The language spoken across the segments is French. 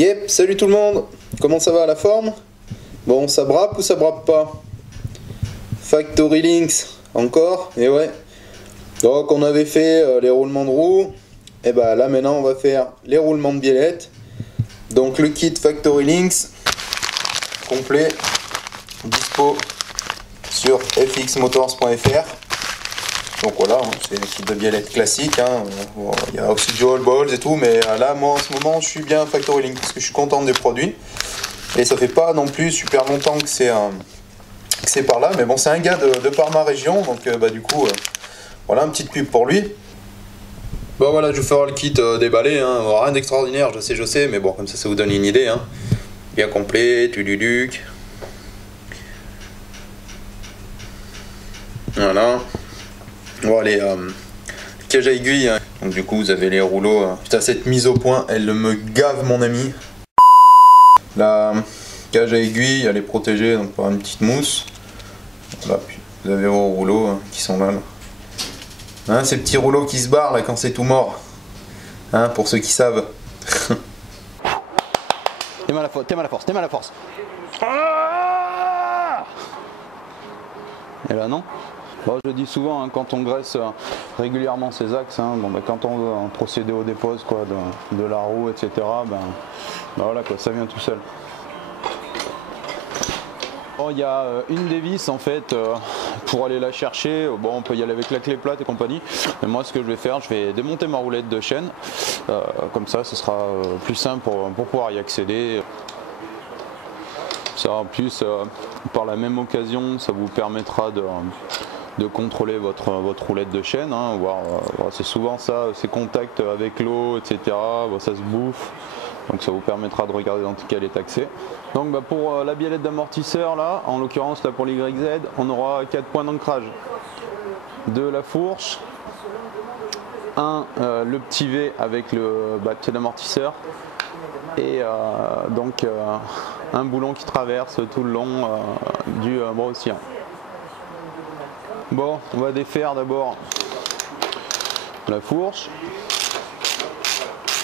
Yep, salut tout le monde. Comment ça va, la forme? Bon, ça brappe ou ça brappe pas? Factory Links, encore? Et ouais. Donc on avait fait les roulements de roues. Et bah là maintenant on va faire les roulements de biellette. Donc le kit Factory Links complet, dispo sur fxmotors.fr. Donc voilà, c'est le kit de biellette classique, hein. Bon, il y a aussi du all balls et tout, mais là moi en ce moment je suis bien Factory Link parce que je suis content des produits. Et ça fait pas non plus super longtemps que c'est par là, mais bon c'est un gars de par ma région, donc du coup voilà, une petite pub pour lui. Bon voilà, je vous ferai le kit déballé, hein. Rien d'extraordinaire, je sais, mais bon comme ça vous donne une idée, hein. Bien complet, tududuc. Voilà. Bon les cages à aiguilles, hein. Donc du coup vous avez les rouleaux. Putain, cette mise au point, elle me gave mon ami. La cage à aiguilles, elle est protégée donc par une petite mousse. Là, puis vous avez vos rouleaux qui sont là. Hein, ces petits rouleaux qui se barrent là quand c'est tout mort. Hein, pour ceux qui savent. T'es mal à force, t'es mal à force. Et là non. Bon, je le dis souvent, hein, quand on graisse régulièrement ses axes, hein, quand on veut procéder au dépose quoi, de la roue, etc., voilà quoi, ça vient tout seul. Bon, il y a une des vis en fait pour aller la chercher. Bon, on peut y aller avec la clé plate et compagnie, mais moi ce que je vais faire, je vais démonter ma roulette de chaîne, comme ça ce sera plus simple pour pouvoir y accéder. Ça en plus, par la même occasion, ça vous permettra de contrôler votre roulette de chaîne, hein, c'est souvent ça, ces contacts avec l'eau, etc., ça se bouffe, donc ça vous permettra de regarder dans quel est axé. Donc pour la biellette d'amortisseur, là, en l'occurrence là pour l'YZ, on aura 4 points d'ancrage. De la fourche, le petit V avec le pied d'amortisseur, et donc un boulon qui traverse tout le long du brossillon. Bon, on va défaire d'abord la fourche.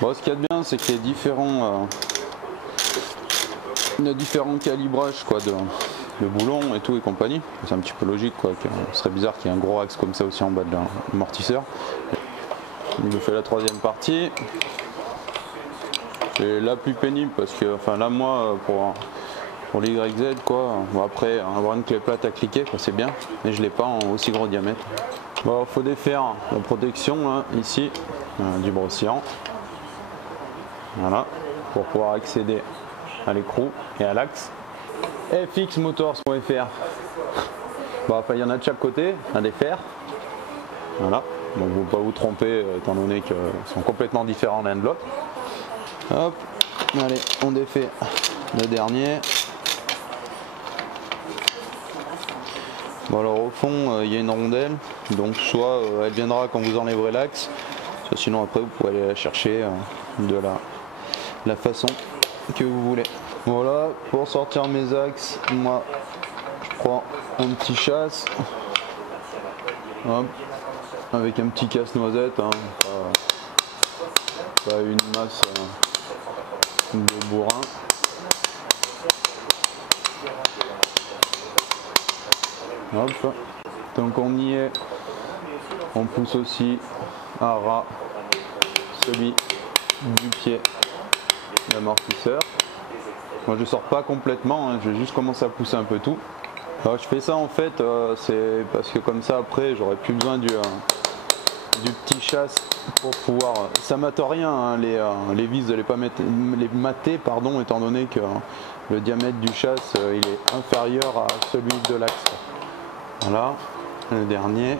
Bon, ce qu'il y a de bien, c'est qu'il y a différents calibrages quoi, de boulons et tout et compagnie. C'est un petit peu logique, quoi. Ce serait bizarre qu'il y ait un gros axe comme ça aussi en bas de l'amortisseur. Il nous fait la troisième partie. C'est la plus pénible parce que, enfin là moi, pour l'YZ quoi, bon, après avoir une clé plate à cliquer quoi, c'est bien, mais je l'ai pas en aussi gros diamètre. Bon, faut défaire la protection là, ici du brossillon, voilà, pour pouvoir accéder à l'écrou et à l'axe. fxmotors.fr. Bon, enfin il y en a de chaque côté à défaire, voilà, donc vous ne pouvez pas vous tromper étant donné qu'ils sont complètement différents l'un de l'autre. Hop, allez, on défait le dernier. Bon, alors au fond il y a une rondelle, donc soit elle viendra quand vous enlèverez l'axe, soit sinon après vous pourrez aller la chercher de la façon que vous voulez. Voilà, pour sortir mes axes, moi je prends un petit chasse, hop, avec un petit casse-noisette, hein, pas une masse de bourrin. Hop. Tant qu'on y est, on pousse aussi à ras celui du pied d'amortisseur. Moi je sors pas complètement, hein, je vais juste commencer à pousser un peu tout. Alors, je fais ça en fait, c'est parce que comme ça après j'aurai plus besoin du petit chasse pour pouvoir. Ça mate rien, hein, les vis, vous n'allez pas les mater, pardon, étant donné que le diamètre du chasse il est inférieur à celui de l'axe. Voilà, le dernier.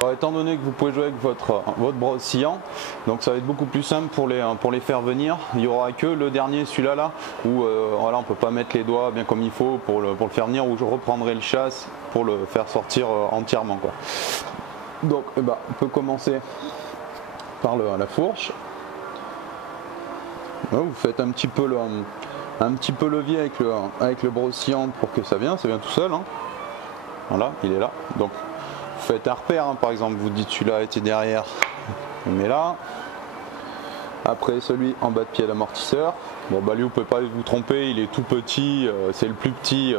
Alors, étant donné que vous pouvez jouer avec votre brossillon, donc ça va être beaucoup plus simple pour les faire venir. Il n'y aura que le dernier, celui-là là, où voilà, on ne peut pas mettre les doigts bien comme il faut pour le faire venir, où je reprendrai le chasse pour le faire sortir entièrement, quoi. Donc on peut commencer par la fourche. Là, vous faites un petit peu levier avec le brossillon pour que ça vient tout seul, hein. Voilà, il est là. Donc vous faites un repère, hein, par exemple, vous dites celui-là était derrière on met là. Après celui en bas de pied d'amortisseur. Bon bah lui vous pouvez pas vous tromper, il est tout petit, c'est le plus petit,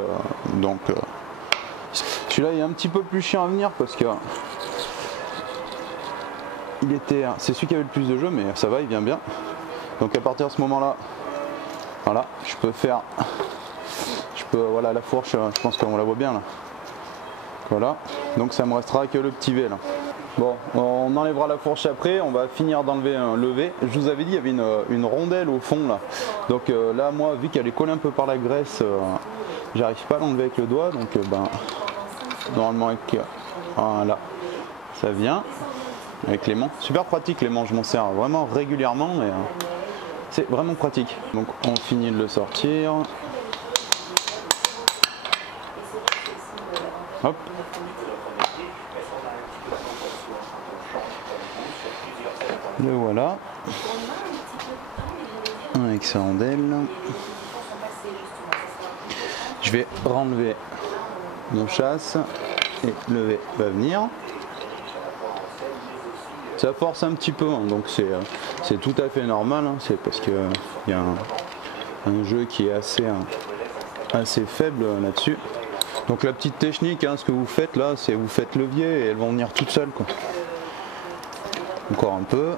donc celui-là il est un petit peu plus chiant à venir parce que c'est celui qui avait le plus de jeu, mais ça va, il vient bien. Donc à partir de ce moment-là, voilà, voilà la fourche, je pense qu'on la voit bien là. Voilà, donc ça me restera que le petit V là. Bon, on enlèvera la fourche après, on va finir d'enlever un levé. Je vous avais dit, il y avait une rondelle au fond là. Donc là, moi, vu qu'elle est collée un peu par la graisse, j'arrive pas à l'enlever avec le doigt. Donc normalement avec voilà, ça vient avec l'aimant. Super pratique l'aimant, je m'en sers vraiment régulièrement, mais c'est vraiment pratique. Donc on finit de le sortir. Hop. Le voilà, avec sa rondelle. Je vais renlever mon chasse et le V va venir. Ça force un petit peu, hein, donc c'est tout à fait normal, hein, c'est parce qu'il y a un jeu qui est assez faible là-dessus. Donc la petite technique, hein, ce que vous faites là, c'est vous faites levier et elles vont venir toutes seules, quoi. Encore un peu.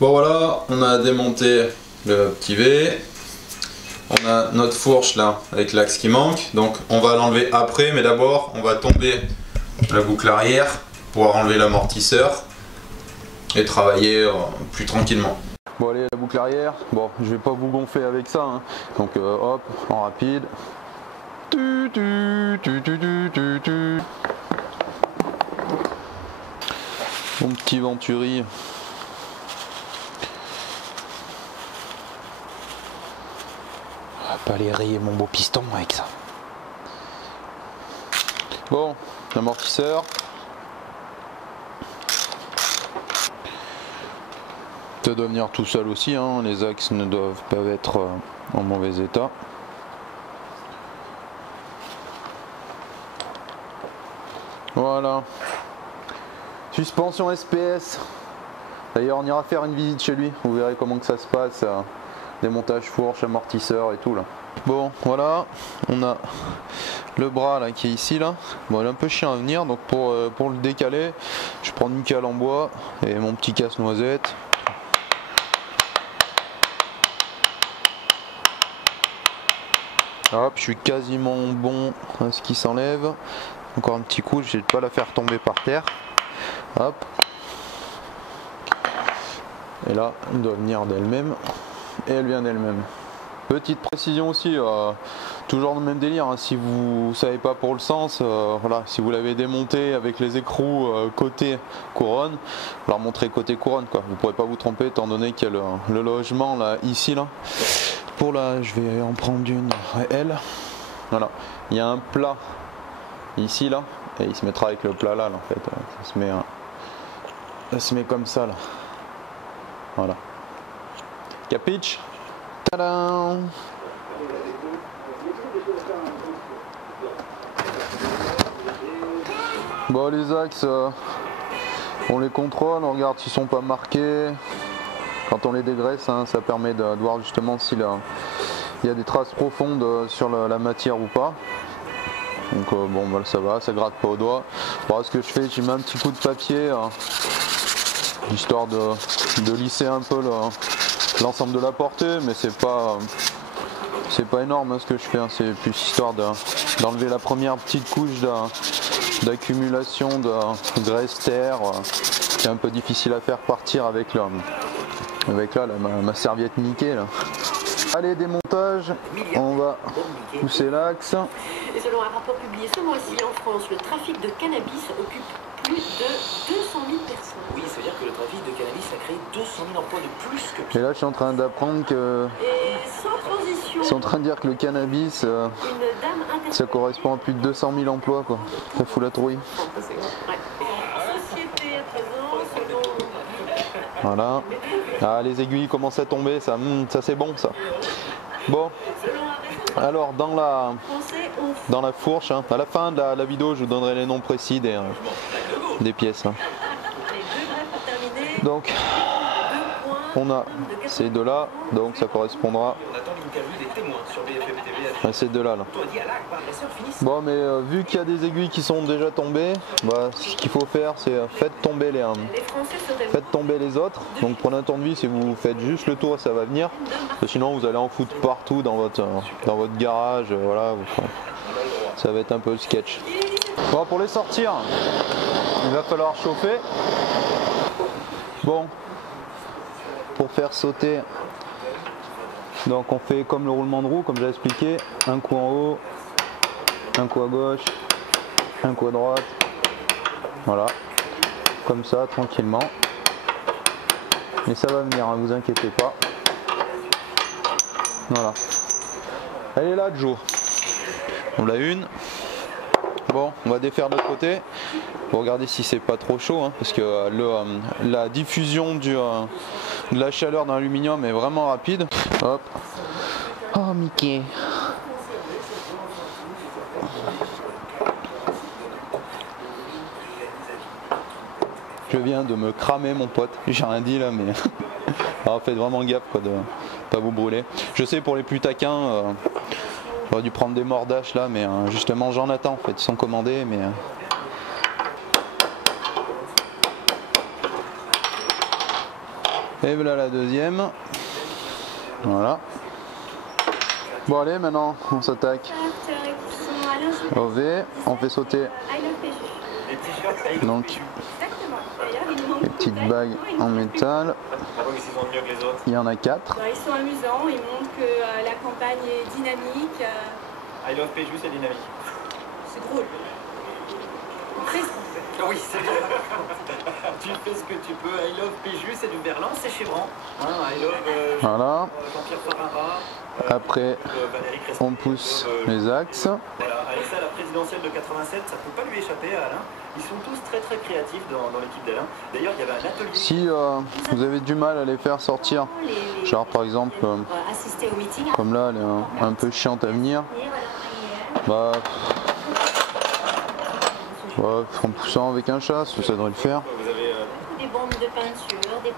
Bon voilà, on a démonté le petit V. On a notre fourche là avec l'axe qui manque. Donc on va l'enlever après, mais d'abord on va tomber la boucle arrière pour enlever l'amortisseur et travailler plus tranquillement. Bon allez, la boucle arrière. Bon, je vais pas vous gonfler avec ça, hein. Donc hop, en rapide. Mon petit Venturi. On va pas aller rayer mon beau piston avec ça. Bon, l'amortisseur. Ça doit venir tout seul aussi, hein. Les axes ne doivent pas être en mauvais état. Voilà. Suspension SPS. D'ailleurs on ira faire une visite chez lui. Vous verrez comment que ça se passe. Démontage fourche, amortisseur et tout là. Bon voilà. On a le bras là qui est ici là. Bon il est un peu chiant à venir. Donc pour le décaler, je prends une cale en bois et mon petit casse-noisette. Hop, je suis quasiment bon à ce qui s'enlève. Encore un petit coup, je ne vais pas la faire tomber par terre. Hop. Et là, elle doit venir d'elle-même. Et elle vient d'elle-même. Petite précision aussi, toujours dans le même délire, hein, si vous ne savez pas pour le sens, voilà, si vous l'avez démonté avec les écrous côté couronne, leur montrer côté couronne, quoi. Vous ne pourrez pas vous tromper étant donné qu'il y a le logement là, ici. Là. Pour là, je vais en prendre une L. Voilà, il y a un plat ici là, et il se mettra avec le plat là, en fait. Ça se met comme ça là. Voilà. Capiche? Tadam! Bon, les axes, on les contrôle, on regarde s'ils sont pas marqués. Quand on les dégraisse, hein, ça permet de voir justement s'il y a des traces profondes sur la matière ou pas. Donc bon, bah, ça va, ça gratte pas au doigt. Bon, ce que je fais, j'y mets un petit coup de papier, histoire de lisser un peu l'ensemble de la portée, mais c'est pas énorme, hein, ce que je fais, hein. C'est plus histoire d'enlever la première petite couche d'accumulation de graisse terre, qui est un peu difficile à faire partir avec ma serviette niquée là. Allez, démontage, on va pousser l'axe. Et selon un rapport publié ce mois-ci en France, le trafic de cannabis occupe plus de 200 000 personnes. Oui, ça veut dire que le trafic de cannabis a créé 200 000 emplois de plus que... Et là, je suis en train d'apprendre que... Et sans transition... Ils sont en train de dire que le cannabis, ça correspond à plus de 200 000 emplois, quoi. Ça fout la trouille. Société à présent, selon... Voilà. Ah, les aiguilles commencent à tomber, ça c'est bon, ça. Bon. Selon un récent Alors dans la fourche, hein, à la fin de la vidéo, je vous donnerai les noms précis des pièces. Hein. Donc on a ces deux là, donc ça correspondra à ces deux là. Bon, mais vu qu'il y a des aiguilles qui sont déjà tombées, bah, ce qu'il faut faire, c'est faites tomber les autres. Donc prenez un tournevis et vous faites juste le tour et ça va venir. Parce que sinon vous allez en foutre partout dans votre garage, voilà. Ça va être un peu le sketch. Bon, pour les sortir, il va falloir chauffer. Bon, pour faire sauter, donc on fait comme le roulement de roue, comme j'ai expliqué, un coup en haut, un coup à gauche, un coup à droite, voilà, comme ça, tranquillement. Mais ça va venir, hein, vous inquiétez pas. Voilà. Elle est là, Joe. On l'a une. Bon, on va défaire de l'autre côté pour regarder si c'est pas trop chaud, hein, parce que la diffusion de la chaleur dans l'aluminium est vraiment rapide. Hop. Oh, Mickey. Je viens de me cramer, mon pote. J'ai rien dit là, mais alors, faites vraiment gaffe quoi, de pas vous brûler. Je sais, pour les plus taquins, j'aurais dû prendre des mordaches là, mais justement j'en attends en fait, ils sont commandés, mais et voilà la deuxième. Voilà. Bon, allez, maintenant on s'attaque au V, on fait sauter donc les petites bagues en métal. Il y en a 4. Ils sont amusants, ils montrent que la campagne est dynamique. I love Péju, c'est dynamique. C'est drôle. Oui, c'est vrai. Tu fais ce que tu peux. I love Péju, c'est du Verlan, c'est chez Bran. Hein, I love voilà. Jean-Pierre Farara. Après, on pousse les axes. Voilà, avec ça, la présidentielle de 87, ça ne peut pas lui échapper à Alain. Ils sont tous très très créatifs dans l'équipe d'Alain. D'ailleurs, il y avait un atelier. Si vous avez du mal à les faire sortir, genre par exemple, comme là, elle est un peu chiante à venir, bah, en poussant avec un chat, ça devrait le faire. Vous avez des bombes de peinture, des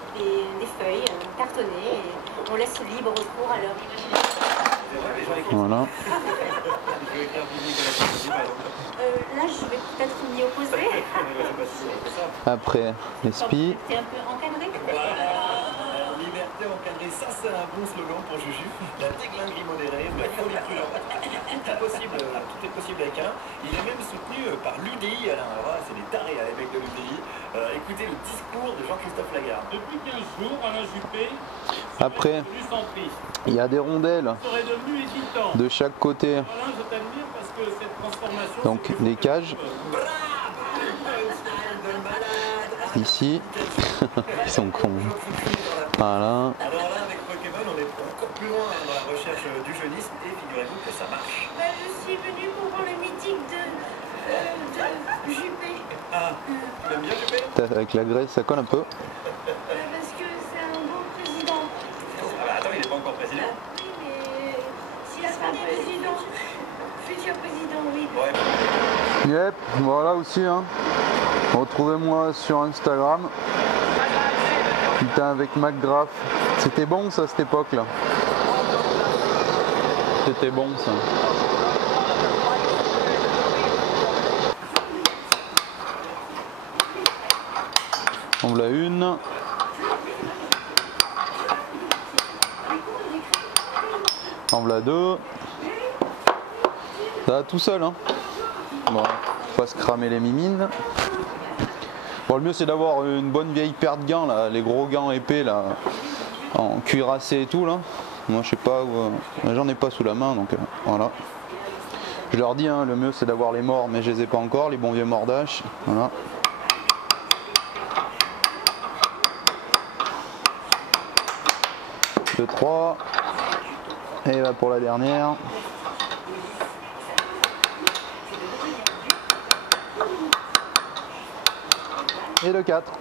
feuilles cartonnées, et on laisse libre cours à leur imagination. Voilà. Là, je vais peut-être m'y opposer. Après, les spies. C'est un peu encadré. Liberté encadrée, ça c'est un bon slogan pour Juju. La déglinguerie modérée, la folie prudente. Tout est possible avec un. Il est même soutenu par l'UDI, Alain. Alors là, c'est des tarés, les mecs de l'UDI. Écoutez le discours de Jean-Christophe Lagarde. Depuis 15 jours, Alain Juppé Après, il y a des rondelles de chaque côté. Donc des cages. Ici. Ils sont cons. Voilà. Alors là, avec Pokémon, on est encore plus loin dans la recherche du jeunisme et figurez-vous que ça marche. Je suis venue pour voir le meeting de Juppé. Ah, tu aimes bien Juppé? Avec la graisse, ça colle un peu. Parce que c'est un bon président. Ah bah attends, il n'est pas encore président. Oui, mais s'il a pas des présidents, futur président, oui. Ouais. Yep, voilà aussi, hein. Retrouvez-moi sur Instagram. Putain, avec McGrath. C'était bon ça, cette époque là. C'était bon ça. On l'a une. On l'a deux. Ça va tout seul, hein. Bon, faut pas se cramer les mimines. Bon, le mieux c'est d'avoir une bonne vieille paire de gants là, les gros gants épais là, en cuirassé et tout là. Moi je sais pas où, j'en ai pas sous la main donc voilà. Je leur dis, hein, le mieux c'est d'avoir les morts, mais je les ai pas encore, les bons vieux mordaches. Voilà. Deux, 3. Et là pour la dernière. Et le 4.